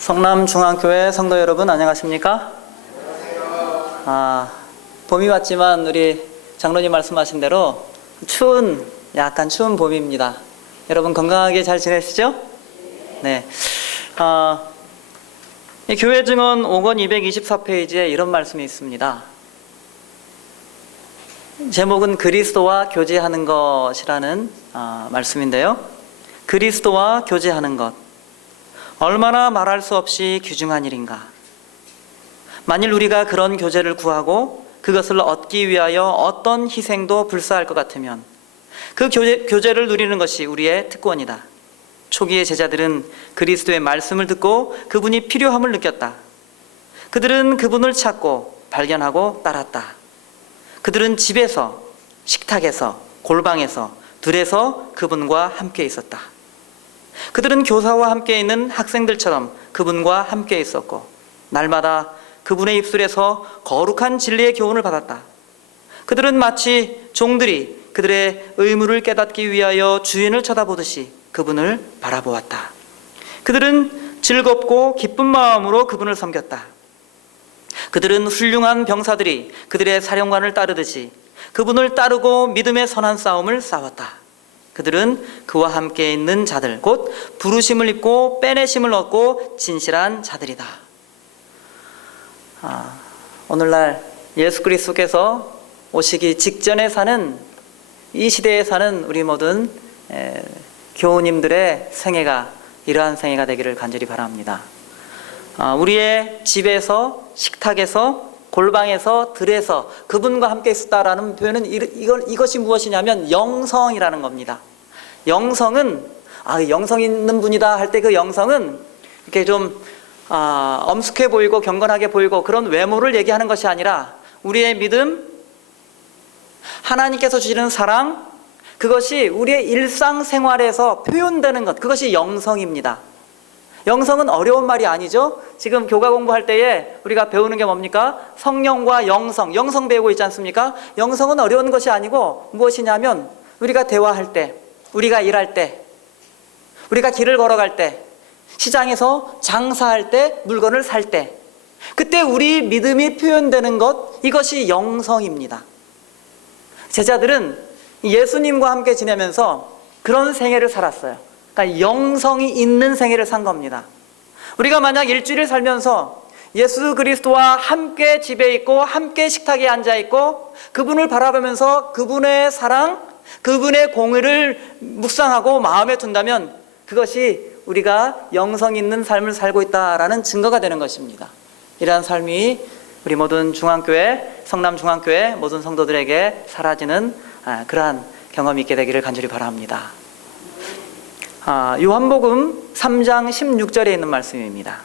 성남중앙교회 성도 여러분 안녕하십니까? 봄이 왔지만 우리 장로님 말씀하신 대로 약간 추운 봄입니다. 여러분 건강하게 잘 지내시죠? 네. 이 교회 증언 5권 224페이지에 이런 말씀이 있습니다. 제목은 그리스도와 교제하는 것이라는 말씀인데요. 그리스도와 교제하는 것. 얼마나 말할 수 없이 귀중한 일인가. 만일 우리가 그런 교제를 구하고 그것을 얻기 위하여 어떤 희생도 불사할 것 같으면 그 교제를 누리는 것이 우리의 특권이다. 초기의 제자들은 그리스도의 말씀을 듣고 그분이 필요함을 느꼈다. 그들은 그분을 찾고 발견하고 따랐다. 그들은 집에서, 식탁에서, 골방에서, 들에서 그분과 함께 있었다. 그들은 교사와 함께 있는 학생들처럼 그분과 함께 있었고 날마다 그분의 입술에서 거룩한 진리의 교훈을 받았다. 그들은 마치 종들이 그들의 의무를 깨닫기 위하여 주인을 쳐다보듯이 그분을 바라보았다. 그들은 즐겁고 기쁜 마음으로 그분을 섬겼다. 그들은 훌륭한 병사들이 그들의 사령관을 따르듯이 그분을 따르고 믿음의 선한 싸움을 싸웠다. 그들은 그와 함께 있는 자들, 곧 부르심을 입고 빼내심을 얻고 진실한 자들이다. 오늘날 예수 그리스도께서 오시기 직전에 사는 이 시대에 사는 우리 모든 교우님들의 생애가 이러한 생애가 되기를 간절히 바랍니다. 우리의 집에서, 식탁에서, 골방에서, 들에서 그분과 함께 있었다라는 표현은 이것이 무엇이냐면 영성이라는 겁니다. 영성은 영성 있는 분이다 할 때 그 영성은 이렇게 좀 엄숙해 보이고 경건하게 보이고 그런 외모를 얘기하는 것이 아니라 우리의 믿음, 하나님께서 주시는 사랑, 그것이 우리의 일상생활에서 표현되는 것, 그것이 영성입니다. 영성은 어려운 말이 아니죠. 지금 교가 공부할 때에 우리가 배우는 게 뭡니까? 성령과 영성 배우고 있지 않습니까? 영성은 어려운 것이 아니고 무엇이냐면 우리가 대화할 때, 우리가 일할 때, 우리가 길을 걸어갈 때, 시장에서 장사할 때, 물건을 살 때, 그때 우리 믿음이 표현되는 것, 이것이 영성입니다. 제자들은 예수님과 함께 지내면서 그런 생애를 살았어요. 그러니까 영성이 있는 생애를 산 겁니다. 우리가 만약 일주일을 살면서 예수 그리스도와 함께 집에 있고 함께 식탁에 앉아 있고 그분을 바라보면서 그분의 사랑, 그분의 공의를 묵상하고 마음에 둔다면 그것이 우리가 영성 있는 삶을 살고 있다라는 증거가 되는 것입니다. 이러한 삶이 우리 모든 중앙교회, 성남중앙교회 모든 성도들에게 사라지는 그러한 경험이 있게 되기를 간절히 바랍니다. 요한복음 3장 16절에 있는 말씀입니다.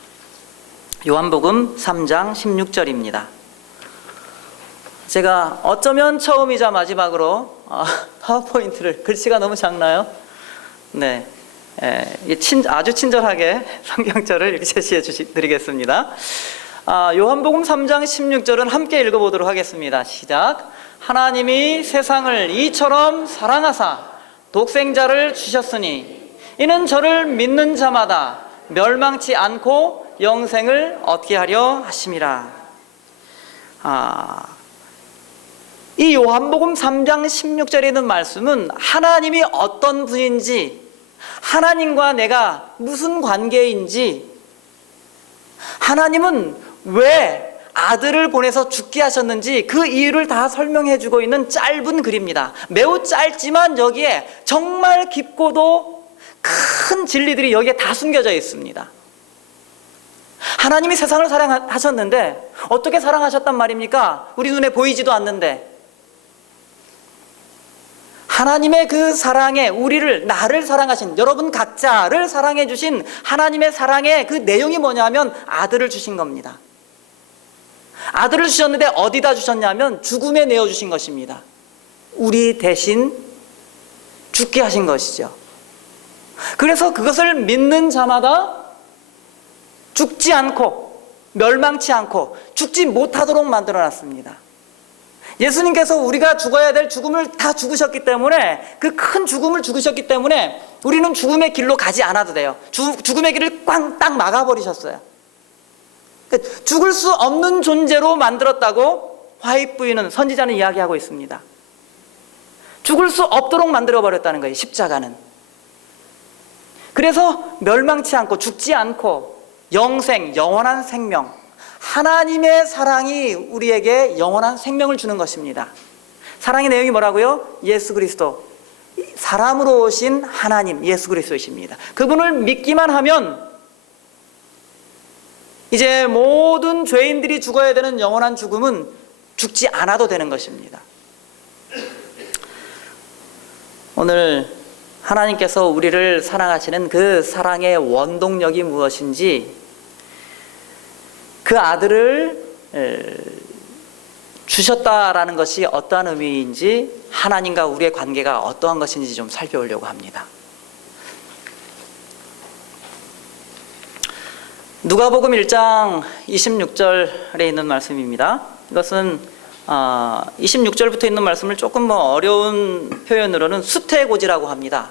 요한복음 3장 16절입니다. 제가 어쩌면 처음이자 마지막으로 파워포인트를, 글씨가 너무 작나요? 네, 아주 친절하게 성경절을 이렇게 제시해 드리겠습니다. 요한복음 3장 16절은 함께 읽어보도록 하겠습니다. 시작. 하나님이 세상을 이처럼 사랑하사 독생자를 주셨으니 이는 저를 믿는 자마다 멸망치 않고 영생을 얻게 하려 하심이라. 이 요한복음 3장 16절에 있는 말씀은 하나님이 어떤 분인지, 하나님과 내가 무슨 관계인지, 하나님은 왜 아들을 보내서 죽게 하셨는지 그 이유를 다 설명해 주고 있는 짧은 글입니다. 매우 짧지만 여기에 정말 깊고도 큰 진리들이 여기에 다 숨겨져 있습니다. 하나님이 세상을 사랑하셨는데 어떻게 사랑하셨단 말입니까? 우리 눈에 보이지도 않는데 하나님의 그 사랑에 나를 사랑하신, 여러분 각자를 사랑해 주신 하나님의 사랑의 그 내용이 뭐냐면 아들을 주신 겁니다. 아들을 주셨는데 어디다 주셨냐면 죽음에 내어주신 것입니다. 우리 대신 죽게 하신 것이죠. 그래서 그것을 믿는 자마다 죽지 않고 멸망치 않고 죽지 못하도록 만들어놨습니다. 예수님께서 우리가 죽어야 될 죽음을 다 죽으셨기 때문에, 그 큰 죽음을 죽으셨기 때문에 우리는 죽음의 길로 가지 않아도 돼요. 죽음의 길을 꽝 딱 막아버리셨어요. 죽을 수 없는 존재로 만들었다고 화이트 부인은, 선지자는 이야기하고 있습니다. 죽을 수 없도록 만들어버렸다는 거예요, 십자가는. 그래서 멸망치 않고 죽지 않고 영생, 영원한 생명, 하나님의 사랑이 우리에게 영원한 생명을 주는 것입니다. 사랑의 내용이 뭐라고요? 예수 그리스도, 사람으로 오신 하나님 예수 그리스도이십니다. 그분을 믿기만 하면 이제 모든 죄인들이 죽어야 되는 영원한 죽음은 죽지 않아도 되는 것입니다. 오늘 하나님께서 우리를 사랑하시는 그 사랑의 원동력이 무엇인지, 그 아들을 주셨다라는 것이 어떠한 의미인지, 하나님과 우리의 관계가 어떠한 것인지 좀 살펴보려고 합니다. 누가복음 1장 26절에 있는 말씀입니다. 이것은 26절부터 있는 말씀을 조금 어려운 표현으로는 수태고지라고 합니다.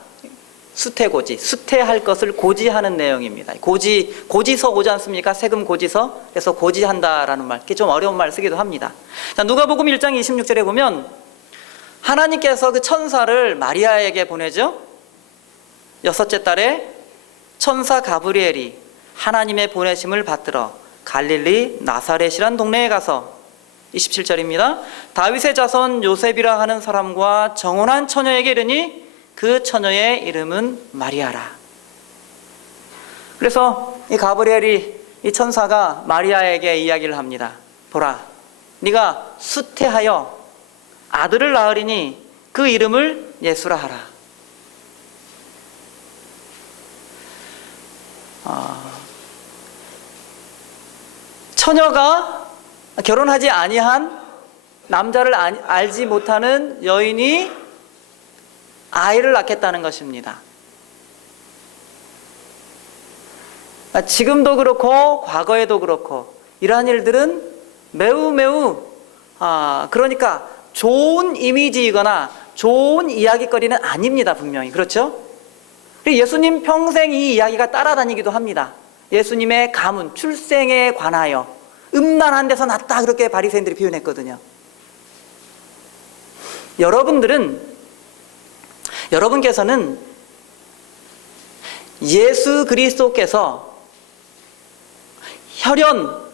수태고지, 수태할 것을 고지하는 내용입니다. 고지서 오지 않습니까? 세금 고지서. 그래서 고지한다라는 말, 이렇게 좀 어려운 말 쓰기도 합니다. 자, 누가복음 1장 26절에 보면 하나님께서 그 천사를 마리아에게 보내죠. 여섯째 달에 천사 가브리엘이 하나님의 보내심을 받들어 갈릴리 나사렛이란 동네에 가서, 27절입니다. 다윗의 자손 요셉이라 하는 사람과 정혼한 처녀에게 이르니 그 처녀의 이름은 마리아라. 그래서 이 가브리엘이, 이 천사가 마리아에게 이야기를 합니다. 보라, 네가 수태하여 아들을 낳으리니 그 이름을 예수라 하라. 처녀가 결혼하지 아니한, 남자를 알지 못하는 여인이 아이를 낳겠다는 것입니다. 지금도 그렇고 과거에도 그렇고 이러한 일들은 매우 그러니까 좋은 이미지이거나 좋은 이야기거리는 아닙니다, 분명히. 그렇죠? 그리고 예수님 평생 이 이야기가 따라다니기도 합니다. 예수님의 가문, 출생에 관하여 음란한 데서 났다, 그렇게 바리새인들이 표현했거든요. 여러분께서는 예수 그리스도께서 혈연,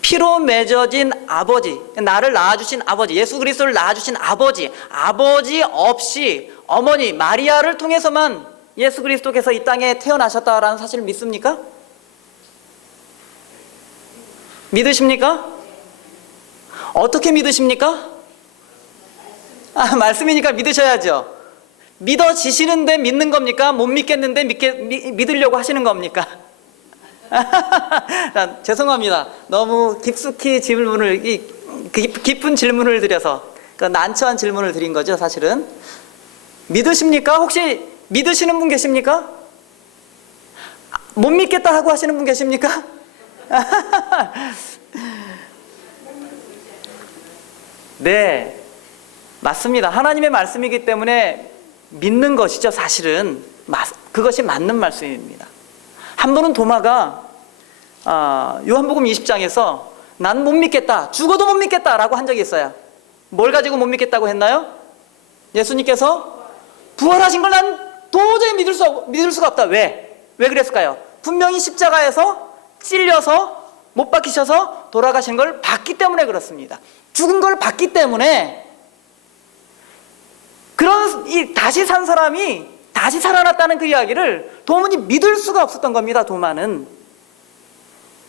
피로 맺어진 아버지, 나를 낳아주신 아버지, 예수 그리스도를 낳아주신 아버지 없이 어머니 마리아를 통해서만 예수 그리스도께서 이 땅에 태어나셨다라는 사실을 믿습니까? 믿으십니까? 어떻게 믿으십니까? 말씀이니까 믿으셔야죠. 믿어지시는데 믿는 겁니까? 못 믿겠는데 믿으려고 하시는 겁니까? 죄송합니다. 너무 깊숙이 깊은 질문을 드려서, 난처한 질문을 드린 거죠, 사실은. 믿으십니까? 혹시 믿으시는 분 계십니까? 못 믿겠다 하고 하시는 분 계십니까? 네, 맞습니다. 하나님의 말씀이기 때문에 믿는 것이죠, 사실은. 그것이 맞는 말씀입니다. 한 번은 도마가 요한복음 20장에서 난 못 믿겠다, 죽어도 못 믿겠다 라고 한 적이 있어요. 뭘 가지고 못 믿겠다고 했나요? 예수님께서 부활하신 걸 난 도저히 믿을 수가 없다. 왜 그랬을까요? 분명히 십자가에서 찔려서 못 박히셔서 돌아가신 걸 봤기 때문에 그렇습니다. 죽은 걸 봤기 때문에, 다시 산 사람이 다시 살아났다는 그 이야기를 도무지 믿을 수가 없었던 겁니다, 도마는.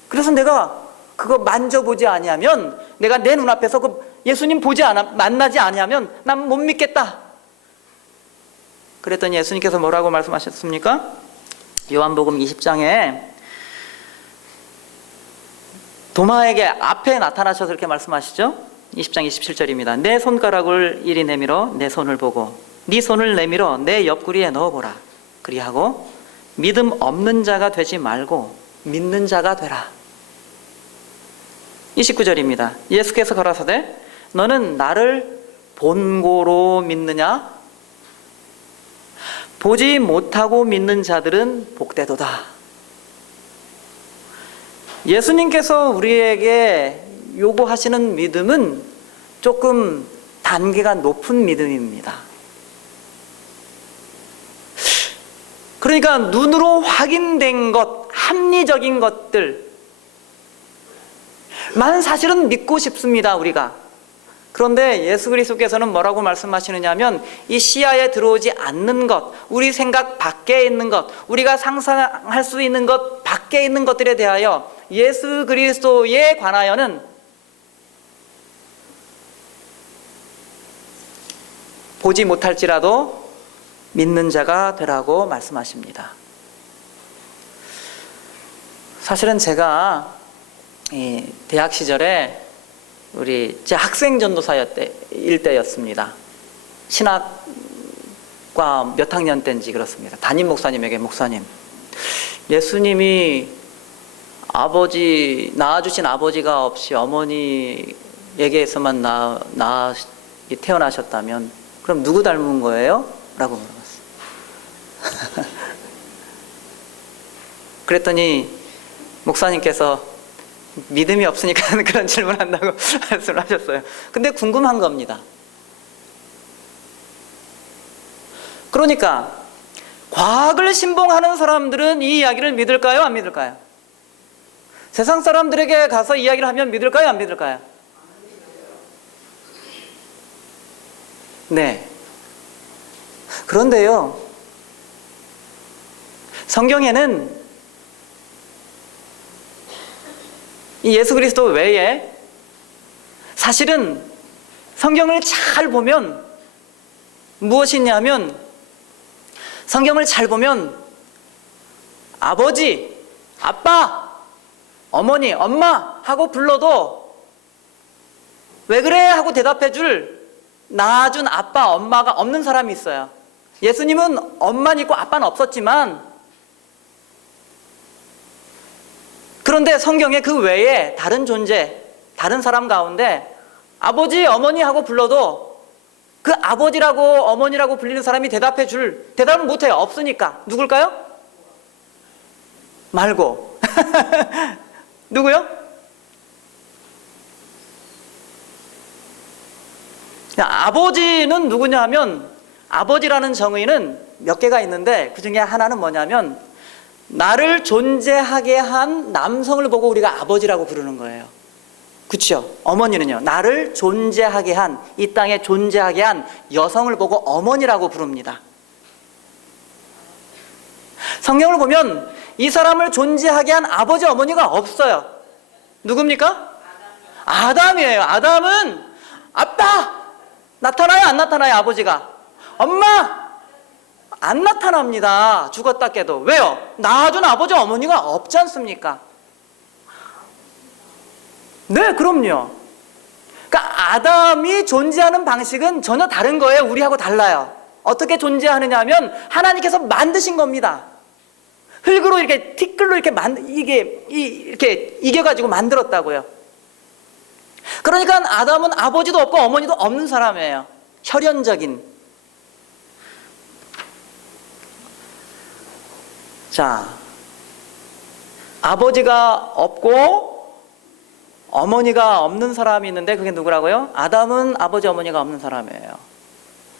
그래서 내가 그거 만져보지 아니하면, 내가 내 눈앞에서 그 예수님 만나지 아니하면 난 못 믿겠다. 그랬더니 예수님께서 뭐라고 말씀하셨습니까? 요한복음 20장에 도마에게 앞에 나타나셔서 이렇게 말씀하시죠. 20장 27절입니다. 내 손가락을 이리 내밀어 내 손을 보고 네 손을 내밀어 내 옆구리에 넣어보라. 그리하고 믿음 없는 자가 되지 말고 믿는 자가 되라. 29절입니다. 예수께서 가라사대 너는 나를 본고로 믿느냐? 보지 못하고 믿는 자들은 복되도다. 예수님께서 우리에게 요구하시는 믿음은 조금 단계가 높은 믿음입니다. 그러니까 눈으로 확인된 것, 합리적인 것들만 사실은 믿고 싶습니다, 우리가. 그런데 예수 그리스도께서는 뭐라고 말씀하시느냐면 이 시야에 들어오지 않는 것, 우리 생각 밖에 있는 것, 우리가 상상할 수 있는 것 밖에 있는 것들에 대하여 예수 그리스도에 관하여는 보지 못할지라도 믿는 자가 되라고 말씀하십니다. 사실은 제가 대학 시절에 제 학생 전도사일 때였습니다. 신학과 몇 학년 때인지 그렇습니다. 담임 목사님에게 목사님, 예수님이 낳아주신 아버지가 없이 어머니에게서만 태어나셨다면 그럼 누구 닮은 거예요? 라고 물어봤어요. 그랬더니 목사님께서 믿음이 없으니까 그런 질문을 한다고 말씀을 하셨어요. 근데 궁금한 겁니다. 그러니까 과학을 신봉하는 사람들은 이 이야기를 믿을까요? 안 믿을까요? 세상 사람들에게 가서 이야기를 하면 믿을까요? 안 믿을까요? 네. 그런데요, 성경에는 이 예수 그리스도 외에 사실은 성경을 잘 보면 무엇이냐면, 성경을 잘 보면 아버지, 아빠, 어머니, 엄마 하고 불러도 왜 그래? 하고 대답해 줄 낳아준 아빠, 엄마가 없는 사람이 있어요. 예수님은 엄마는 있고 아빠는 없었지만, 그런데 성경에 그 외에 다른 존재, 다른 사람 가운데 아버지, 어머니 하고 불러도 그 아버지라고 어머니라고 불리는 사람이 대답을 못해요. 없으니까. 누굴까요? 말고. 누구요? 아버지는 누구냐 하면, 아버지라는 정의는 몇 개가 있는데 그 중에 하나는 뭐냐면, 나를 존재하게 한 남성을 보고 우리가 아버지라고 부르는 거예요. 그렇죠? 어머니는요, 나를 존재하게 한, 이 땅에 존재하게 한 여성을 보고 어머니라고 부릅니다. 성경을 보면 이 사람을 존재하게 한 아버지, 어머니가 없어요. 누굽니까? 아담이에요. 아담은 아빠! 나타나요? 안 나타나요? 아버지가. 엄마! 안 나타납니다. 죽었다 깨도. 왜요? 낳아준 아버지, 어머니가 없지 않습니까? 네, 그럼요. 그러니까 아담이 존재하는 방식은 전혀 다른 거예요. 우리하고 달라요. 어떻게 존재하느냐 하면 하나님께서 만드신 겁니다. 흙으로 이렇게 티끌로 이렇게 이렇게 이겨가지고 만들었다고요. 그러니까 아담은 아버지도 없고 어머니도 없는 사람이에요. 혈연적인. 자, 아버지가 없고 어머니가 없는 사람이 있는데 그게 누구라고요? 아담은 아버지, 어머니가 없는 사람이에요.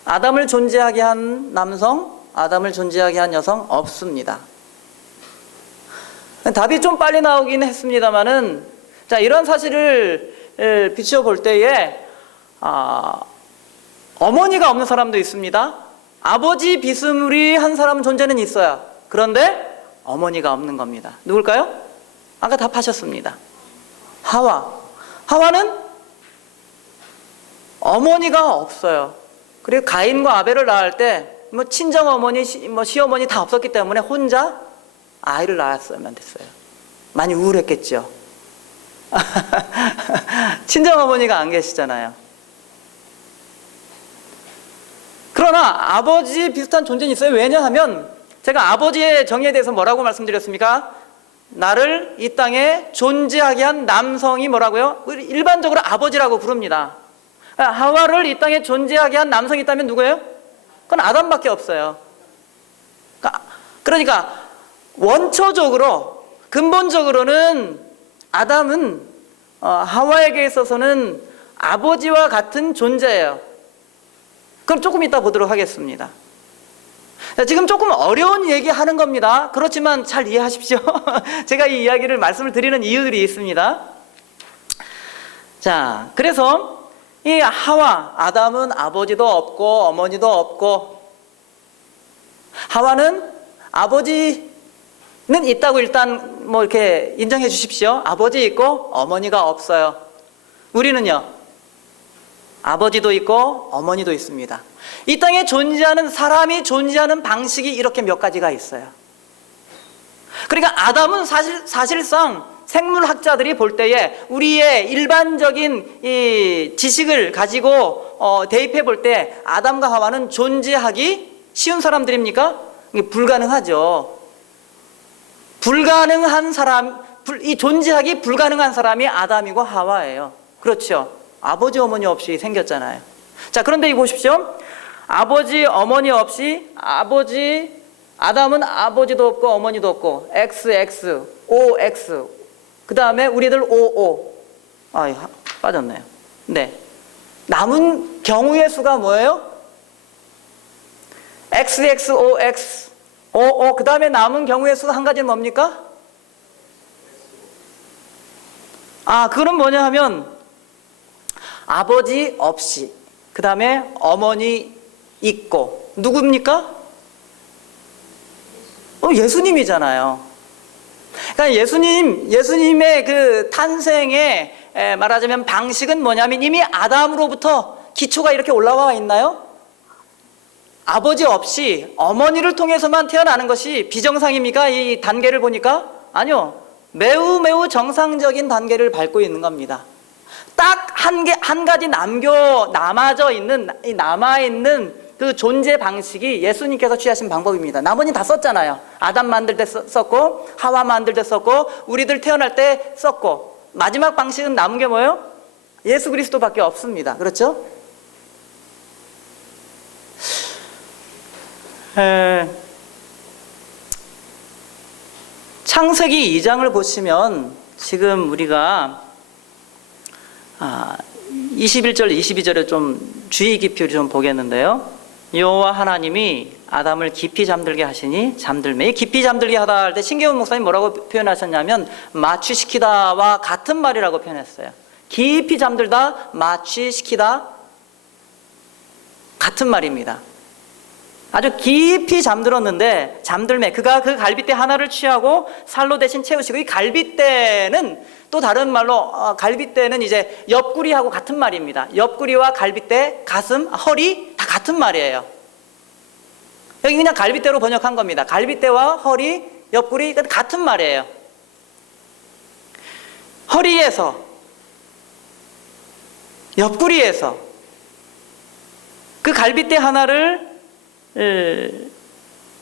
아담을 존재하게 한 남성, 아담을 존재하게 한 여성 없습니다. 답이 좀 빨리 나오긴 했습니다만은, 자, 이런 사실을 비추어 볼 때에 어머니가 없는 사람도 있습니다. 아버지 비스무리한 사람 존재는 있어요. 그런데 어머니가 없는 겁니다. 누굴까요? 아까 답하셨습니다. 하와는 어머니가 없어요. 그리고 가인과 아벨을 낳을 때 친정 어머니, 시어머니 다 없었기 때문에 혼자 아이를 낳았으면 됐어요. 많이 우울했겠죠. 친정 어머니가 안 계시잖아요. 그러나 아버지 비슷한 존재는 있어요. 왜냐하면 제가 아버지의 정의에 대해서 뭐라고 말씀드렸습니까? 나를 이 땅에 존재하게 한 남성이 뭐라고요? 일반적으로 아버지라고 부릅니다. 하와를 이 땅에 존재하게 한 남성이 있다면 누구예요? 그건 아담밖에 없어요. 그러니까 원초적으로 근본적으로는 아담은 하와에게 있어서는 아버지와 같은 존재예요. 그럼 조금 이따 보도록 하겠습니다. 지금 조금 어려운 얘기 하는 겁니다. 그렇지만 잘 이해하십시오. 제가 이 이야기를 말씀을 드리는 이유들이 있습니다. 자, 그래서 이 하와, 아담은 아버지도 없고 어머니도 없고, 하와는 아버지는 있다고 일단 뭐 이렇게 인정해 주십시오. 아버지 있고 어머니가 없어요. 우리는요, 아버지도 있고 어머니도 있습니다. 이 땅에 존재하는 사람이 존재하는 방식이 이렇게 몇 가지가 있어요. 그러니까 아담은 사실상 생물학자들이 볼 때에 우리의 일반적인 이 지식을 가지고 대입해 볼 때 아담과 하와는 존재하기 쉬운 사람들입니까? 이게 불가능하죠. 불가능한 사람, 이 존재하기 불가능한 사람이 아담이고 하와예요. 그렇죠. 아버지 어머니 없이 생겼잖아요. 자, 그런데 이 보십시오. 아버지 어머니 없이 아담은 아버지도 없고 어머니도 없고 XX, OX, 그 다음에 우리들 OO. 빠졌네요. 네. 남은 경우의 수가 뭐예요? XXOX, OO. 그 다음에 남은 경우의 수 한 가지는 뭡니까? 그거는 뭐냐 하면 아버지 없이, 그 다음에 어머니 있고, 누굽니까? 예수님이잖아요. 그러니까 예수님의 그 탄생의 말하자면 방식은 뭐냐면 이미 아담으로부터 기초가 이렇게 올라와 있나요? 아버지 없이 어머니를 통해서만 태어나는 것이 비정상입니까? 이 단계를 보니까? 아니요. 매우 정상적인 단계를 밟고 있는 겁니다. 딱 한 가지 남아있는 그 존재 방식이 예수님께서 취하신 방법입니다. 나머지는 다 썼잖아요. 아담 만들 때 썼고, 하와 만들 때 썼고, 우리들 태어날 때 썼고, 마지막 방식은 남은 게 뭐예요? 예수 그리스도밖에 없습니다. 그렇죠? 창세기 2장을 보시면 지금 우리가 21절, 22절에 좀 주의 깊이 좀 보겠는데요. 여호와 하나님이 아담을 깊이 잠들게 하시니 잠들매. 이 깊이 잠들게 하다 할 때 신계훈 목사님 뭐라고 표현하셨냐면 마취시키다와 같은 말이라고 표현했어요. 깊이 잠들다, 마취시키다 같은 말입니다. 아주 깊이 잠들었는데 잠들매, 그가 그 갈빗대 하나를 취하고 살로 대신 채우시고, 이 갈빗대는 또 다른 말로 갈빗대는 이제 옆구리하고 같은 말입니다. 옆구리와 갈빗대, 가슴, 허리 다 같은 말이에요. 여기 그냥 갈빗대로 번역한 겁니다. 갈빗대와 허리, 옆구리 같은 말이에요. 허리에서, 옆구리에서 그 갈빗대 하나를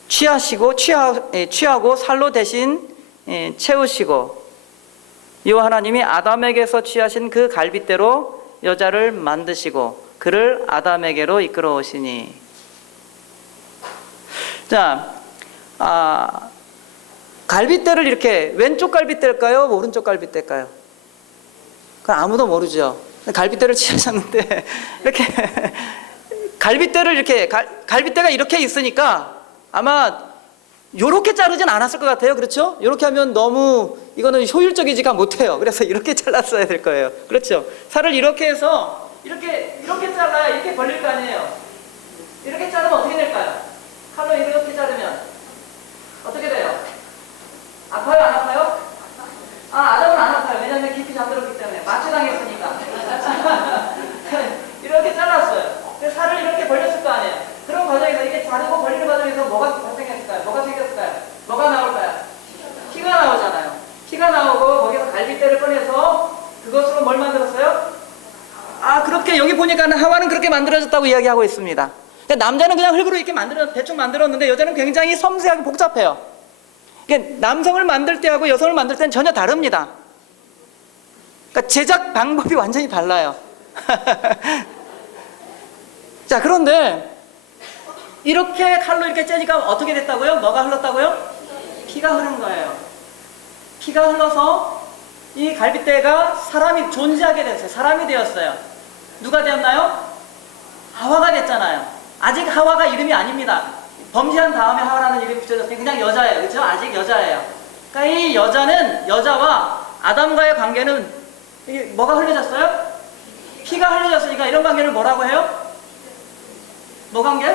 취하고 살로 대신 채우시고, 여호와 하나님이 아담에게서 취하신 그 갈빗대로 여자를 만드시고 그를 아담에게로 이끌어 오시니. 자, 갈빗대를 이렇게 왼쪽 갈빗대일까요? 오른쪽 갈빗대일까요? 그건 아무도 모르죠. 갈빗대를 취하셨는데 이렇게 갈빗대를 이렇게 갈빗대가 이렇게 있으니까 아마 요렇게 자르진 않았을 것 같아요. 그렇죠? 요렇게 하면 너무 이거는 효율적이지가 못해요. 그래서 이렇게 잘랐어야 될 거예요. 그렇죠? 살을 이렇게 해서 이렇게 잘라야 이렇게 벌릴 거 아니에요. 이렇게 자르면 어떻게 될까요? 칼로 이렇게 자르면 어떻게 돼요? 아파요? 안 아파요? 아담은 안 아파요. 왜냐하면 깊이 잠들었기 때문에 마취당했으니까. 이렇게 잘랐어요. 살을 이렇게 벌렸을 거 아니에요. 그런 과정에서 이게 자르고 벌리는 과정에서 뭐가 발생했을까요? 뭐가 생겼을까요? 뭐가 나올까요? 피가 나오잖아요. 피가 나오고 거기서 갈빗대를 꺼내서 그것으로 뭘 만들었어요? 그렇게 여기 보니까 하와는 그렇게 만들어졌다고 이야기하고 있습니다. 남자는 그냥 흙으로 이렇게 대충 만들었는데 여자는 굉장히 섬세하게 복잡해요. 남성을 만들 때하고 여성을 만들 때는 전혀 다릅니다. 그러니까 제작 방법이 완전히 달라요. 자, 그런데 이렇게 칼로 이렇게 째니까 어떻게 됐다고요? 뭐가 흘렀다고요? 피가 흐른 거예요. 피가 흘러서 이 갈빗대가 사람이 존재하게 됐어요. 사람이 되었어요. 누가 되었나요? 하와가 됐잖아요. 아직 하와가 이름이 아닙니다. 범죄한 다음에 하와라는 이름이 붙여졌으니 그냥 여자예요. 그렇죠? 아직 여자예요. 그러니까 이 여자와 아담과의 관계는 이게 뭐가 흘려졌어요? 피가 흘려졌으니까 이런 관계를 뭐라고 해요? 뭐 관계?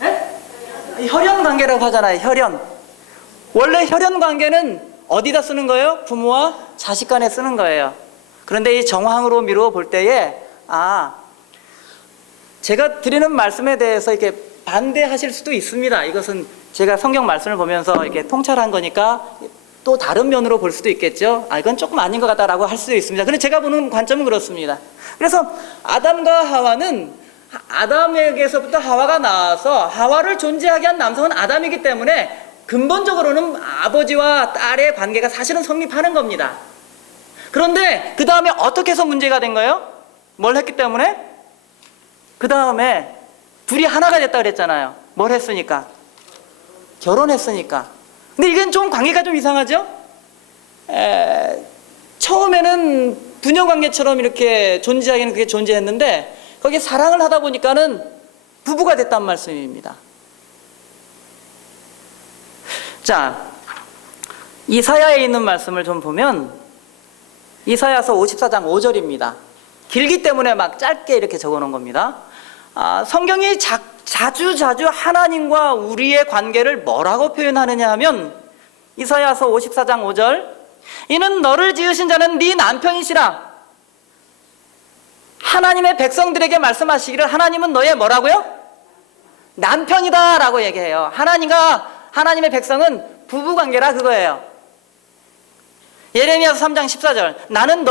네? 혈연 관계라고 하잖아요. 혈연. 원래 혈연 관계는 어디다 쓰는 거예요? 부모와 자식 간에 쓰는 거예요. 그런데 이 정황으로 미루어 볼 때에 제가 드리는 말씀에 대해서 이렇게 반대하실 수도 있습니다. 이것은 제가 성경 말씀을 보면서 이렇게 통찰한 거니까 또 다른 면으로 볼 수도 있겠죠. 이건 조금 아닌 것 같다라고 할 수도 있습니다. 근데 제가 보는 관점은 그렇습니다. 그래서 아담과 하와는 아담에게서부터 하와가 나와서 하와를 존재하게 한 남성은 아담이기 때문에 근본적으로는 아버지와 딸의 관계가 사실은 성립하는 겁니다. 그런데 그 다음에 어떻게 해서 문제가 된 거예요? 뭘 했기 때문에? 그 다음에 둘이 하나가 됐다 그랬잖아요. 뭘 했으니까? 결혼했으니까. 근데 이건 좀 관계가 좀 이상하죠? 처음에는 부녀관계처럼 이렇게 존재하기는 그게 존재했는데 거기에 사랑을 하다 보니까는 부부가 됐단 말씀입니다. 자, 이사야에 있는 말씀을 좀 보면 이사야서 54장 5절입니다. 길기 때문에 막 짧게 이렇게 적어놓은 겁니다. 성경이 자주 하나님과 우리의 관계를 뭐라고 표현하느냐 하면 이사야서 54장 5절 이는 너를 지으신 자는 네 남편이시라. 하나님의 백성들에게 말씀하시기를 하나님은 너의 뭐라고요? 남편이다 라고 얘기해요. 하나님의 백성은 부부관계라 그거예요. 예레미야서 3장 14절 나는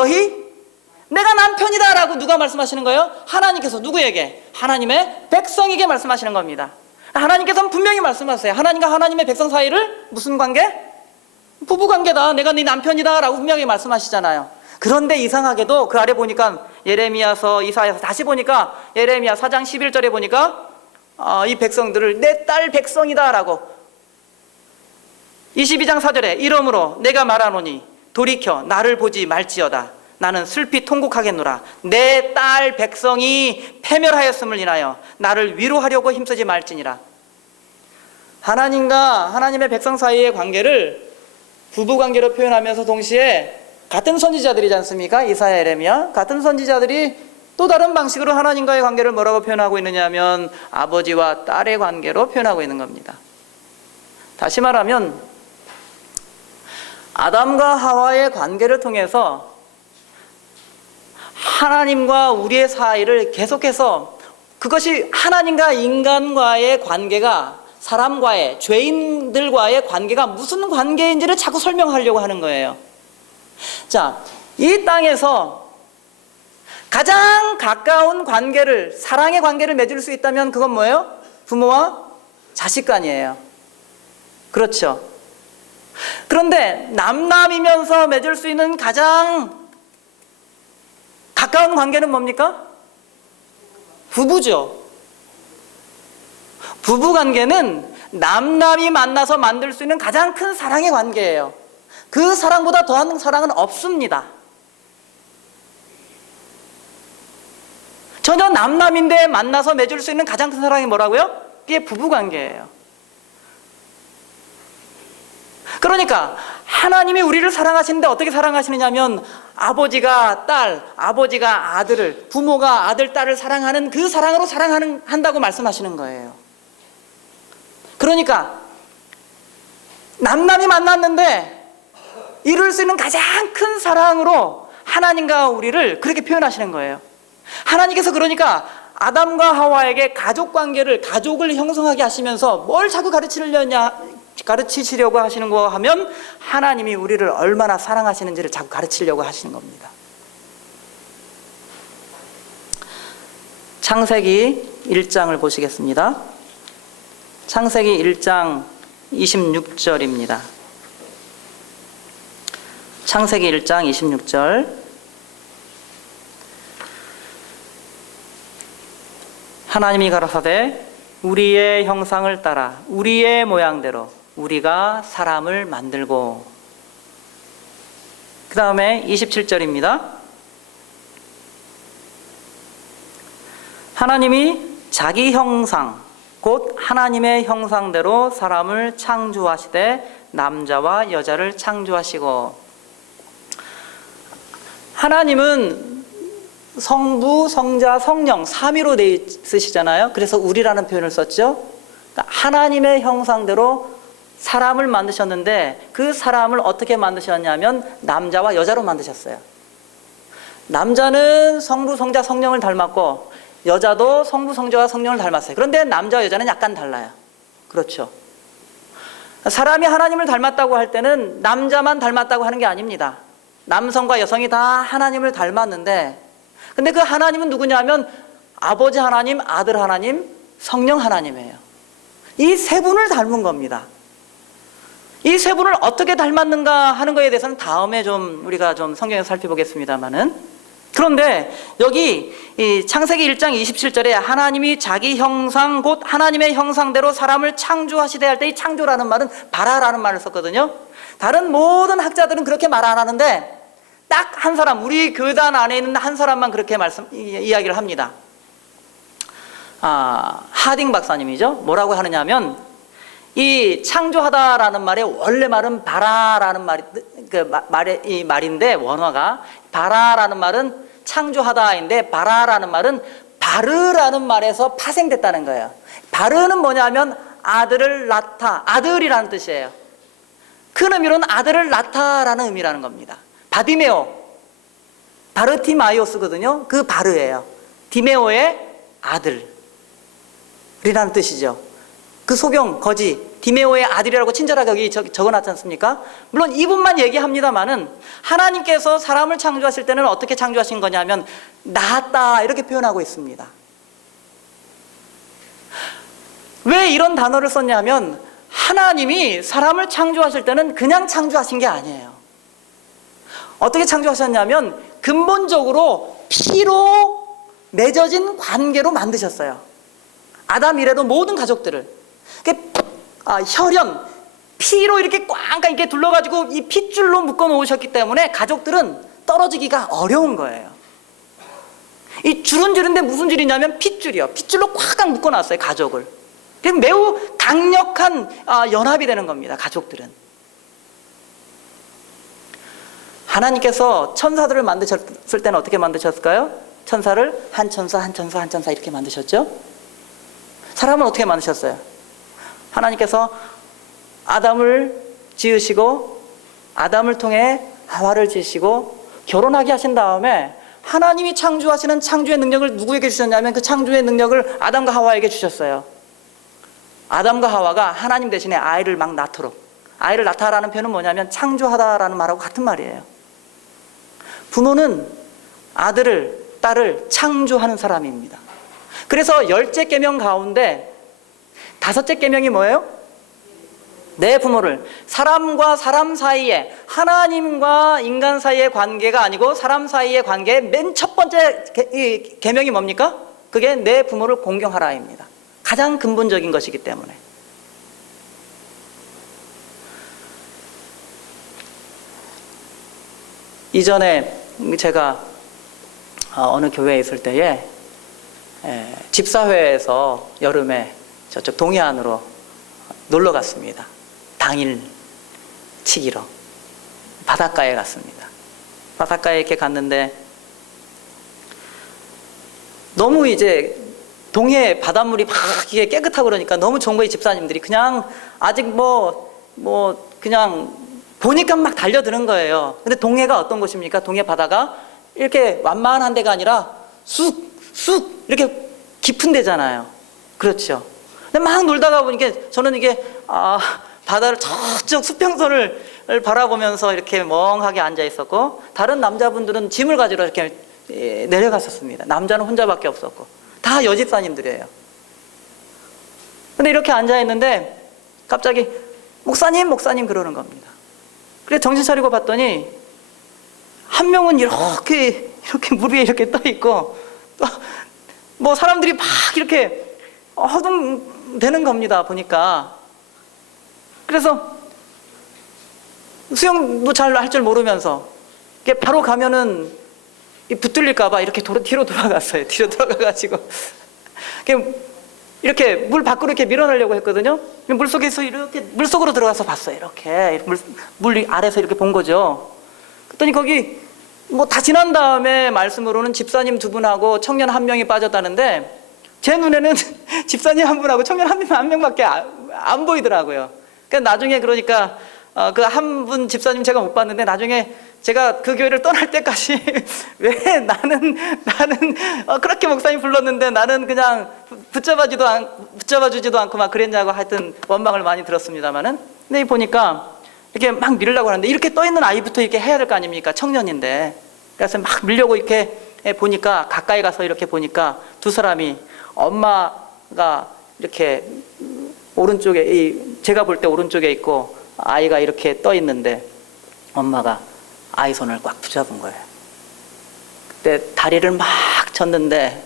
내가 남편이다 라고 누가 말씀하시는 거예요? 하나님께서 누구에게? 하나님의 백성에게 말씀하시는 겁니다. 하나님께서는 분명히 말씀하세요. 하나님과 하나님의 백성 사이를 무슨 관계? 부부관계다. 내가 네 남편이다 라고 분명히 말씀하시잖아요. 그런데 이상하게도 그 아래 보니까 예레미야서 이사야서 다시 보니까 예레미야 4장 11절에 보니까 이 백성들을 내 딸 백성이다 라고 22장 4절에 이러므로 내가 말하노니 돌이켜 나를 보지 말지어다. 나는 슬피 통곡하겠노라. 내 딸 백성이 패멸하였음을 인하여 나를 위로하려고 힘쓰지 말지니라. 하나님과 하나님의 백성 사이의 관계를 부부관계로 표현하면서 동시에 같은 선지자들이지 않습니까? 이사야, 예레미야. 같은 선지자들이 또 다른 방식으로 하나님과의 관계를 뭐라고 표현하고 있느냐 하면 아버지와 딸의 관계로 표현하고 있는 겁니다. 다시 말하면 아담과 하와의 관계를 통해서 하나님과 우리의 사이를 계속해서 그것이 하나님과 인간과의 관계가 사람과의 죄인들과의 관계가 무슨 관계인지를 자꾸 설명하려고 하는 거예요. 자, 이 땅에서 가장 가까운 관계를 사랑의 관계를 맺을 수 있다면 그건 뭐예요? 부모와 자식 간이에요. 그렇죠. 그런데 남남이면서 맺을 수 있는 가장 가까운 관계는 뭡니까? 부부죠. 부부관계는 남남이 만나서 만들 수 있는 가장 큰 사랑의 관계예요. 그 사랑보다 더한 사랑은 없습니다. 전혀 남남인데 만나서 맺을 수 있는 가장 큰 사랑이 뭐라고요? 그게 부부관계예요. 그러니까 하나님이 우리를 사랑하시는데 어떻게 사랑하시느냐면 아버지가 딸, 아버지가 아들을, 부모가 아들, 딸을 사랑하는 그 사랑으로 사랑한다고 말씀하시는 거예요. 그러니까 남남이 만났는데 이룰 수 있는 가장 큰 사랑으로 하나님과 우리를 그렇게 표현하시는 거예요. 하나님께서 그러니까 아담과 하와에게 가족을 형성하게 하시면서 뭘 자꾸 가르치시려고 하시는 거 하면 하나님이 우리를 얼마나 사랑하시는지를 자꾸 가르치려고 하시는 겁니다. 창세기 1장을 보시겠습니다. 창세기 1장 26절입니다. 창세기 1장 26절 하나님이 가라사대 우리의 형상을 따라 우리의 모양대로 우리가 사람을 만들고. 그 다음에 27절입니다. 하나님이 자기 형상 곧 하나님의 형상대로 사람을 창조하시되 남자와 여자를 창조하시고. 하나님은 성부, 성자, 성령 삼위로 되어 있으시잖아요. 그래서 우리라는 표현을 썼죠. 그러니까 하나님의 형상대로 사람을 만드셨는데 그 사람을 어떻게 만드셨냐면 남자와 여자로 만드셨어요. 남자는 성부, 성자, 성령을 닮았고 여자도 성부, 성자와 성령을 닮았어요. 그런데 남자와 여자는 약간 달라요. 그렇죠. 사람이 하나님을 닮았다고 할 때는 남자만 닮았다고 하는 게 아닙니다. 남성과 여성이 다 하나님을 닮았는데, 근데 그 하나님은 누구냐면 아버지 하나님, 아들 하나님, 성령 하나님이에요. 이 세 분을 닮은 겁니다. 이 세 분을 어떻게 닮았는가 하는 것에 대해서는 다음에 좀 우리가 좀 성경에서 살펴보겠습니다만은, 그런데 여기 이 창세기 1장 27절에 하나님이 자기 형상 곧 하나님의 형상대로 사람을 창조하시되 할 때 이 창조라는 말은 바라라는 말을 썼거든요. 다른 모든 학자들은 그렇게 말 안 하는데 딱 한 사람, 우리 교단 안에 있는 한 사람만 그렇게 이야기를 합니다. 하딩 박사님이죠. 뭐라고 하느냐면 이 창조하다라는 말의 원래 말은 바라라는 말인데, 원어가 바라라는 말은 창조하다인데 바라라는 말은 바르라는 말에서 파생됐다는 거예요. 바르는 뭐냐면 아들을 낳다, 아들이라는 뜻이에요. 큰 의미로는 아들을 낳다라는 의미라는 겁니다. 바디메오, 바르티마이오스거든요. 그 바르예요. 디메오의 아들이라는 뜻이죠. 그 소경, 거지, 디메오의 아들이라고 친절하게 여기 적어놨지 않습니까? 물론 이분만 얘기합니다만은 하나님께서 사람을 창조하실 때는 어떻게 창조하신 거냐면 낳았다 이렇게 표현하고 있습니다. 왜 이런 단어를 썼냐면 하나님이 사람을 창조하실 때는 그냥 창조하신 게 아니에요. 어떻게 창조하셨냐면 근본적으로 피로 맺어진 관계로 만드셨어요. 아담 이래로 모든 가족들을 혈연, 피로 이렇게 꽝꽝 이렇게 둘러가지고 이 핏줄로 묶어 놓으셨기 때문에 가족들은 떨어지기가 어려운 거예요. 이 줄은 줄인데 무슨 줄이냐면 핏줄이요. 핏줄로 꽉꽉 묶어 놨어요, 가족을. 매우 강력한 연합이 되는 겁니다, 가족들은. 하나님께서 천사들을 만드셨을 때는 어떻게 만드셨을까요? 천사를 한 천사, 한 천사, 한 천사 이렇게 만드셨죠? 사람은 어떻게 만드셨어요? 하나님께서 아담을 지으시고 아담을 통해 하와를 지으시고 결혼하게 하신 다음에 하나님이 창조하시는 창조의 능력을 누구에게 주셨냐면 그 창조의 능력을 아담과 하와에게 주셨어요. 아담과 하와가 하나님 대신에 아이를 막 낳도록. 아이를 낳다라는 표현은 뭐냐면 창조하다라는 말하고 같은 말이에요. 부모는 아들을, 딸을 창조하는 사람입니다. 그래서 10째 계명 가운데 5째 계명이 뭐예요? 내 부모를, 사람과 사람 사이에, 하나님과 인간 사이의 관계가 아니고 사람 사이의 관계의 맨 첫 번째 계명이 뭡니까? 그게 내 부모를 공경하라입니다. 가장 근본적인 것이기 때문에. 이전에 제가 어느 교회에 있을 때에 집사회에서 여름에 저쪽 동해안으로 놀러 갔습니다. 당일 치기로 바닷가에 갔습니다. 바닷가에 이렇게 갔는데 너무 이제 동해 바닷물이 막 이게 깨끗하고 그러니까 너무 좋은 거예요. 집사님들이 그냥 아직 그냥 보니까 막 달려드는 거예요. 근데 동해가 어떤 곳입니까? 동해 바다가 이렇게 완만한 데가 아니라 쑥 이렇게 깊은 데잖아요. 그렇죠. 근데 막 놀다가 보니까 저는 이게 바다를 저쪽 수평선을 바라보면서 이렇게 멍하게 앉아 있었고 다른 남자분들은 짐을 가지러 이렇게 내려갔었습니다. 남자는 혼자밖에 없었고 다 여집사님들이에요. 근데 이렇게 앉아 있는데 갑자기 목사님 그러는 겁니다. 그래서 정신 차리고 봤더니 한 명은 이렇게 물 위에 이렇게 떠 있고 뭐 사람들이 막 이렇게 허둥대는 겁니다, 보니까. 그래서 수영도 잘 할 줄 모르면서 이게 바로 가면은 붙들릴까봐 이렇게 뒤로 돌아갔어요. 뒤로 돌아가가지고 이렇게 물 밖으로 이렇게 밀어내려고 했거든요. 물속에서 이렇게 물속으로 들어가서 봤어요. 이렇게 물 아래서 이렇게 본 거죠. 그랬더니 거기 뭐 다 지난 다음에 말씀으로는 집사님 2분하고 청년 1명이 빠졌다는데 제 눈에는 집사님 1분하고 청년 1명밖에 안 보이더라고요. 그러니까 나중에 그러니까 그 한 분 집사님 제가 못 봤는데 나중에 제가 그 교회를 떠날 때까지 왜 나는 그렇게 목사님 불렀는데 나는 그냥 붙잡아주지도 않고 막 그랬냐고 하여튼 원망을 많이 들었습니다만은, 근데 보니까 이렇게 막 밀려고 하는데 이렇게 떠 있는 아이부터 이렇게 해야 될 거 아닙니까? 청년인데. 그래서 막 밀려고 이렇게 보니까 가까이 가서 이렇게 보니까 두 사람이 엄마가 이렇게 오른쪽에 제가 볼 때 오른쪽에 있고 아이가 이렇게 떠 있는데 엄마가 아이 손을 꽉 붙잡은 거예요. 그때 다리를 막 쳤는데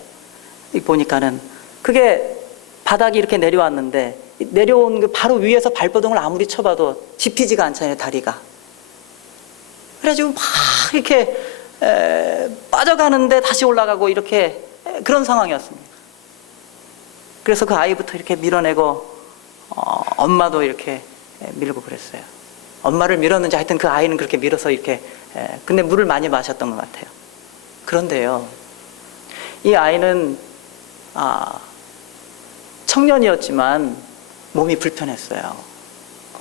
보니까는 그게 바닥이 이렇게 내려왔는데 내려온 그 바로 위에서 발버둥을 아무리 쳐봐도 짚히지가 않잖아요, 다리가. 그래가지고 막 이렇게 빠져가는데 다시 올라가고 이렇게 그런 상황이었습니다. 그래서 그 아이부터 이렇게 밀어내고 엄마도 이렇게 밀고 그랬어요. 엄마를 밀었는지 하여튼 그 아이는 그렇게 밀어서 이렇게 근데 물을 많이 마셨던 것 같아요. 그런데요, 이 아이는 청년이었지만 몸이 불편했어요.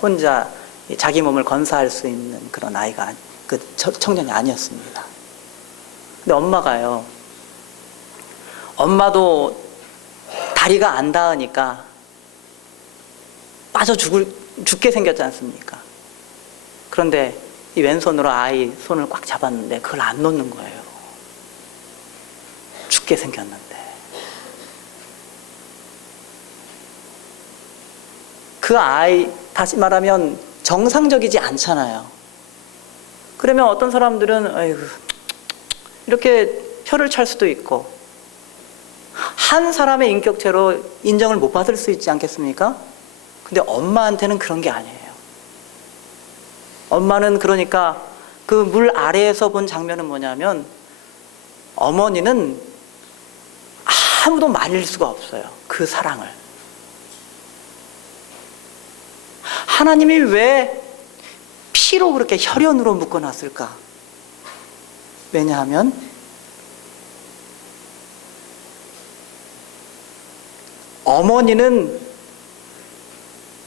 혼자 자기 몸을 건사할 수 있는 그런 아이가 그 청년이 아니었습니다. 근데 엄마가요, 엄마도 다리가 안 닿으니까 빠져 죽게 생겼지 않습니까? 그런데 이 왼손으로 아이 손을 꽉 잡았는데 그걸 안 놓는 거예요. 죽게 생겼는데. 그 아이, 다시 말하면 정상적이지 않잖아요. 그러면 어떤 사람들은 아이고 이렇게 혀를 찰 수도 있고 한 사람의 인격체로 인정을 못 받을 수 있지 않겠습니까? 근데 엄마한테는 그런 게 아니에요. 엄마는 그러니까 그 물 아래에서 본 장면은 뭐냐면 어머니는 아무도 말릴 수가 없어요. 그 사랑을. 하나님이 왜 피로 그렇게 혈연으로 묶어놨을까? 왜냐하면 어머니는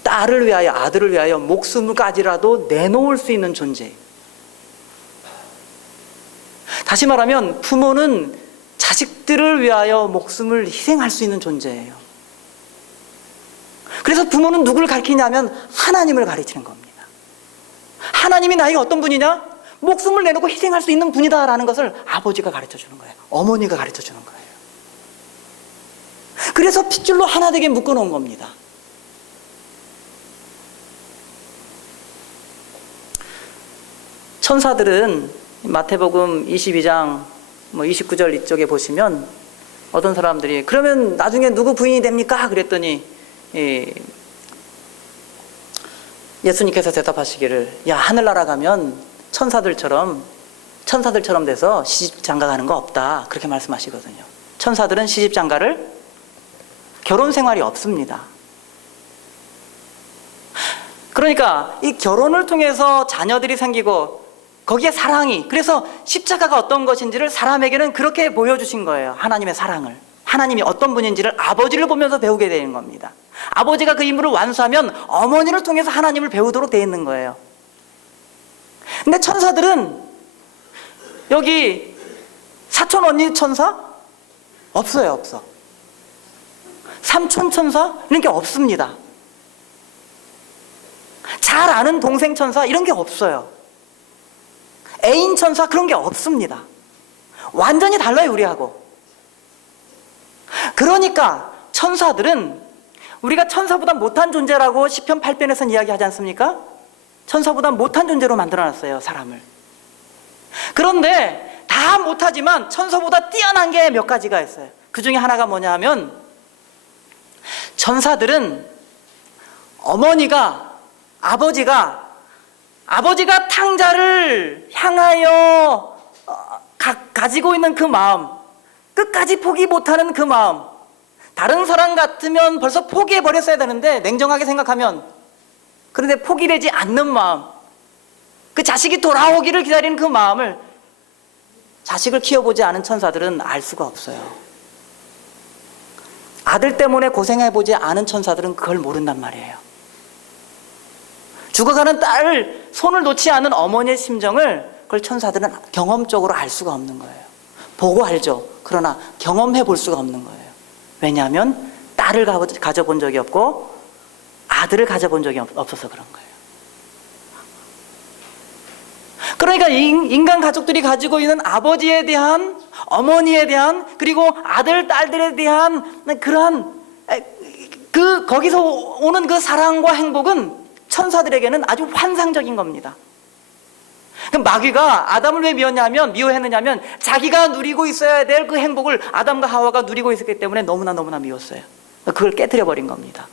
딸을 위하여, 아들을 위하여 목숨까지라도 내놓을 수 있는 존재예요. 다시 말하면 부모는 자식들을 위하여 목숨을 희생할 수 있는 존재예요. 그래서 부모는 누구를 가리키냐면 하나님을 가리키는 겁니다. 하나님이 나에게 어떤 분이냐? 목숨을 내놓고 희생할 수 있는 분이다라는 것을 아버지가 가르쳐주는 거예요. 어머니가 가르쳐주는 거예요. 그래서 핏줄로 하나 되게 묶어놓은 겁니다. 천사들은 마태복음 22장 29절 이쪽에 보시면 어떤 사람들이 그러면 나중에 누구 부인이 됩니까? 그랬더니 예수님께서 대답하시기를 야, 하늘나라 가면 천사들처럼 돼서 시집장가 가는 거 없다, 그렇게 말씀하시거든요. 천사들은 시집장가를, 결혼 생활이 없습니다. 그러니까 이 결혼을 통해서 자녀들이 생기고 거기에 사랑이, 그래서 십자가가 어떤 것인지를 사람에게는 그렇게 보여주신 거예요. 하나님의 사랑을, 하나님이 어떤 분인지를 아버지를 보면서 배우게 되는 겁니다. 아버지가 그 임무를 완수하면 어머니를 통해서 하나님을 배우도록 되어 있는 거예요. 근데 천사들은 여기 사촌 언니 천사? 없어요. 없어. 삼촌 천사? 이런 게 없습니다. 잘 아는 동생 천사? 이런 게 없어요. 애인 천사? 그런 게 없습니다. 완전히 달라요, 우리하고. 그러니까 천사들은 우리가 천사보다 못한 존재라고 시편 8편에서는 이야기하지 않습니까? 천사보다 못한 존재로 만들어놨어요, 사람을. 그런데 다 못하지만 천사보다 뛰어난 게 몇 가지가 있어요. 그 중에 하나가 뭐냐 하면, 천사들은 아버지가 탕자를 향하여 가지고 있는 그 마음, 끝까지 포기 못하는 그 마음, 다른 사람 같으면 벌써 포기해버렸어야 되는데 냉정하게 생각하면, 그런데 포기되지 않는 마음, 그 자식이 돌아오기를 기다리는 그 마음을 자식을 키워보지 않은 천사들은 알 수가 없어요. 아들 때문에 고생해보지 않은 천사들은 그걸 모른단 말이에요. 죽어가는 딸을 손을 놓지 않은 어머니의 심정을, 그걸 천사들은 경험적으로 알 수가 없는 거예요. 보고 알죠. 그러나 경험해 볼 수가 없는 거예요. 왜냐하면 딸을 가져본 적이 없고 아들을 가져본 적이 없어서 그런 거예요. 그러니까 인간 가족들이 가지고 있는 아버지에 대한, 어머니에 대한, 그리고 아들, 딸들에 대한 그러한 거기서 오는 그 사랑과 행복은 천사들에게는 아주 환상적인 겁니다. 그럼 마귀가 아담을 왜 미워했느냐면 자기가 누리고 있어야 될 그 행복을 아담과 하와가 누리고 있었기 때문에 너무나 미웠어요. 그걸 깨트려 버린 겁니다.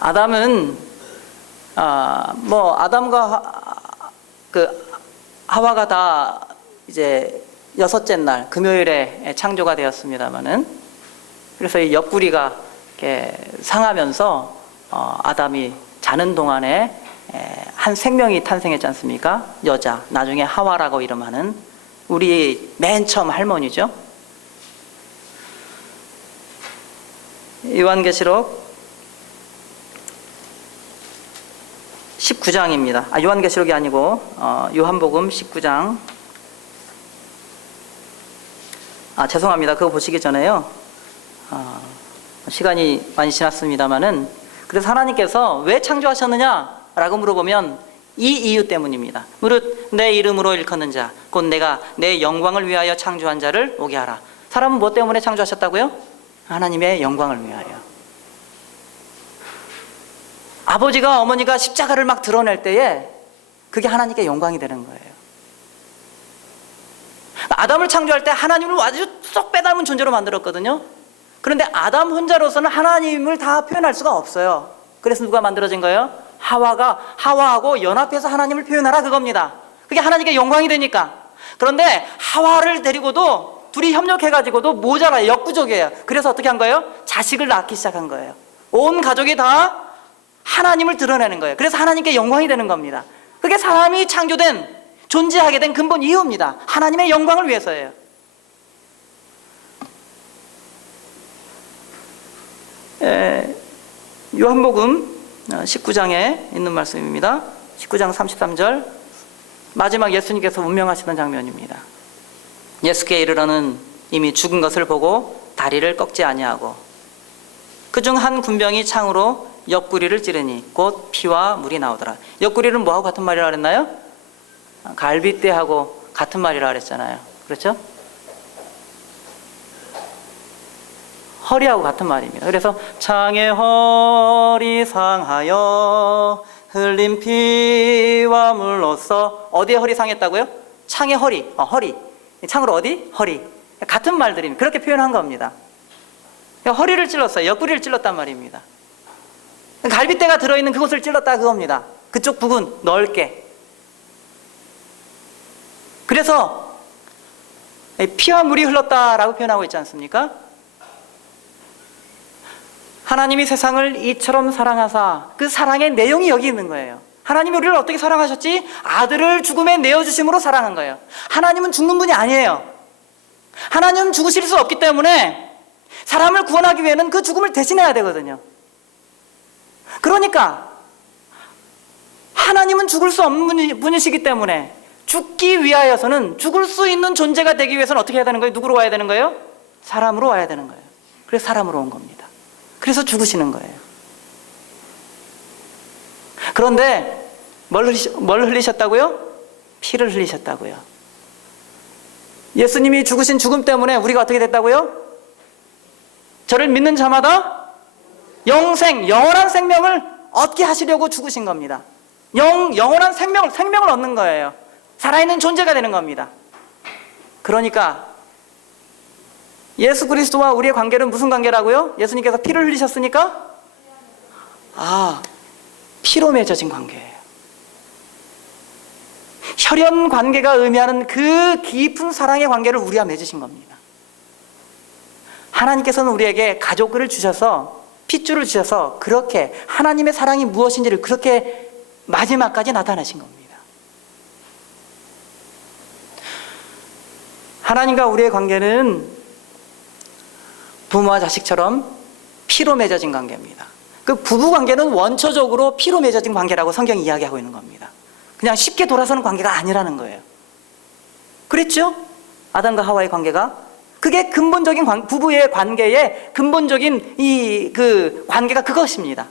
아담은 아담과 하와가 다 이제 6째 날 금요일에 창조가 되었습니다만은, 그래서 이 옆구리가 이렇게 상하면서 아담이 자는 동안에 한 생명이 탄생했지 않습니까? 여자, 나중에 하와라고 이름하는 우리 맨 처음 할머니죠. 요한계시록 19장입니다. 요한계시록이 아니고 요한복음 19장. 죄송합니다. 그거 보시기 전에요. 시간이 많이 지났습니다만은, 그래서 하나님께서 왜 창조하셨느냐라고 물어보면 이 이유 때문입니다. 무릇 내 이름으로 일컫는 자, 곧 내가 내 영광을 위하여 창조한 자를 오게 하라. 사람은 뭐 때문에 창조하셨다고요? 하나님의 영광을 위하여. 아버지가 어머니가 십자가를 막 드러낼 때에 그게 하나님께 영광이 되는 거예요. 아담을 창조할 때 하나님을 아주 쏙 빼닮은 존재로 만들었거든요. 그런데 아담 혼자로서는 하나님을 다 표현할 수가 없어요. 그래서 누가 만들어진 거예요? 하와하고 연합해서 하나님을 표현하라, 그겁니다. 그게 하나님께 영광이 되니까. 그런데 하와를 데리고도 둘이 협력해가지고도 모자라요. 역부족이에요. 그래서 어떻게 한 거예요? 자식을 낳기 시작한 거예요. 온 가족이 다 하나님을 드러내는 거예요. 그래서 하나님께 영광이 되는 겁니다. 그게 사람이 존재하게 된 근본 이유입니다. 하나님의 영광을 위해서예요. 요한복음 19장에 있는 말씀입니다. 19장 33절, 마지막 예수님께서 운명하시던 장면입니다. 예수께 이르러는 이미 죽은 것을 보고 다리를 꺾지 아니하고 그중 한 군병이 창으로 옆구리를 찌르니 곧 피와 물이 나오더라. 옆구리는 뭐하고 같은 말이라 그랬나요? 갈빗대하고 같은 말이라 그랬잖아요. 그렇죠? 허리하고 같은 말입니다. 그래서 창의 허리 상하여 흘린 피와 물로써, 어디에 허리 상했다고요? 창의 허리. 창으로 어디? 허리. 같은 말들입니다. 그렇게 표현한 겁니다. 허리를 찔렀어요. 옆구리를 찔렀단 말입니다. 갈빗대가 들어있는 그곳을 찔렀다, 그겁니다. 그쪽 부분 넓게. 그래서 피와 물이 흘렀다라고 표현하고 있지 않습니까? 하나님이 세상을 이처럼 사랑하사, 그 사랑의 내용이 여기 있는 거예요. 하나님이 우리를 어떻게 사랑하셨지? 아들을 죽음에 내어주심으로 사랑한 거예요. 하나님은 죽는 분이 아니에요. 하나님은 죽으실 수 없기 때문에 사람을 구원하기 위해는 그 죽음을 대신해야 되거든요. 그러니까 하나님은 죽을 수 없는 분이시기 때문에 죽기 위하여서는, 죽을 수 있는 존재가 되기 위해서는 어떻게 해야 되는 거예요? 누구로 와야 되는 거예요? 사람으로 와야 되는 거예요. 그래서 사람으로 온 겁니다. 그래서 죽으시는 거예요. 그런데 뭘 흘리셨다고요? 피를 흘리셨다고요. 예수님이 죽으신 죽음 때문에 우리가 어떻게 됐다고요? 저를 믿는 자마다 영원한 생명을 얻게 하시려고 죽으신 겁니다. 영원한 생명을 얻는 거예요. 살아있는 존재가 되는 겁니다. 그러니까 예수 그리스도와 우리의 관계는 무슨 관계라고요? 예수님께서 피를 흘리셨으니까 피로 맺어진 관계예요. 혈연 관계가 의미하는 그 깊은 사랑의 관계를 우리와 맺으신 겁니다. 하나님께서는 우리에게 가족을 주셔서, 핏줄을 주셔서 그렇게 하나님의 사랑이 무엇인지를 그렇게 마지막까지 나타내신 겁니다. 하나님과 우리의 관계는 부모와 자식처럼 피로 맺어진 관계입니다. 그 부부 관계는 원초적으로 피로 맺어진 관계라고 성경이 이야기하고 있는 겁니다. 그냥 쉽게 돌아서는 관계가 아니라는 거예요. 그랬죠? 아담과 하와의 관계가 그게 근본적인 부부의 관계의 근본적인 그 관계가 그것입니다.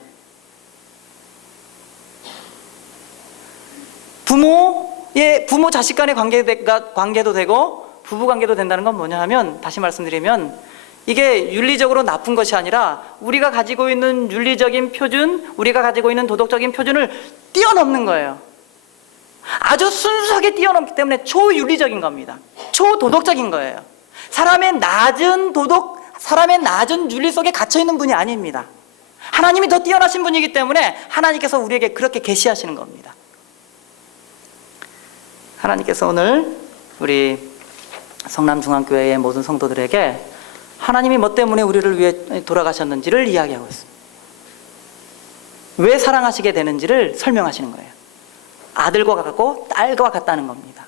부모 자식 간의 관계도 되고 부부 관계도 된다는 건 뭐냐 하면, 다시 말씀드리면 이게 윤리적으로 나쁜 것이 아니라 우리가 가지고 있는 윤리적인 표준, 우리가 가지고 있는 도덕적인 표준을 뛰어넘는 거예요. 아주 순수하게 뛰어넘기 때문에 초윤리적인 겁니다. 초도덕적인 거예요. 사람의 낮은 도덕, 사람의 낮은 윤리 속에 갇혀있는 분이 아닙니다. 하나님이 더 뛰어나신 분이기 때문에 하나님께서 우리에게 그렇게 계시하시는 겁니다. 하나님께서 오늘 우리 성남중앙교회의 모든 성도들에게 하나님이 뭐 때문에 우리를 위해 돌아가셨는지를 이야기하고 있습니다. 왜 사랑하시게 되는지를 설명하시는 거예요. 아들과 같고 딸과 같다는 겁니다.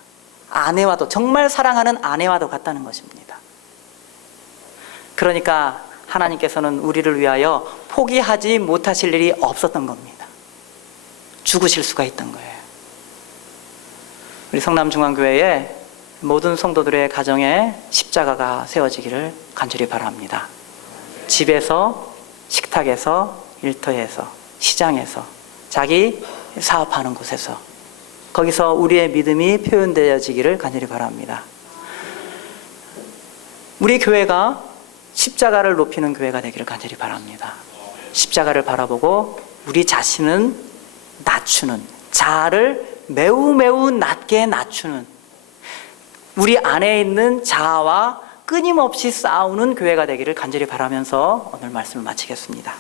아내와도, 정말 사랑하는 아내와도 같다는 것입니다. 그러니까 하나님께서는 우리를 위하여 포기하지 못하실 일이 없었던 겁니다. 죽으실 수가 있던 거예요. 우리 성남중앙교회에 모든 성도들의 가정에 십자가가 세워지기를 간절히 바랍니다. 집에서, 식탁에서, 일터에서, 시장에서, 자기 사업하는 곳에서, 거기서 우리의 믿음이 표현되어지기를 간절히 바랍니다. 우리 교회가 십자가를 높이는 교회가 되기를 간절히 바랍니다. 십자가를 바라보고 우리 자신은 낮추는, 자아를 매우 매우 낮게 낮추는, 우리 안에 있는 자아와 끊임없이 싸우는 교회가 되기를 간절히 바라면서 오늘 말씀을 마치겠습니다.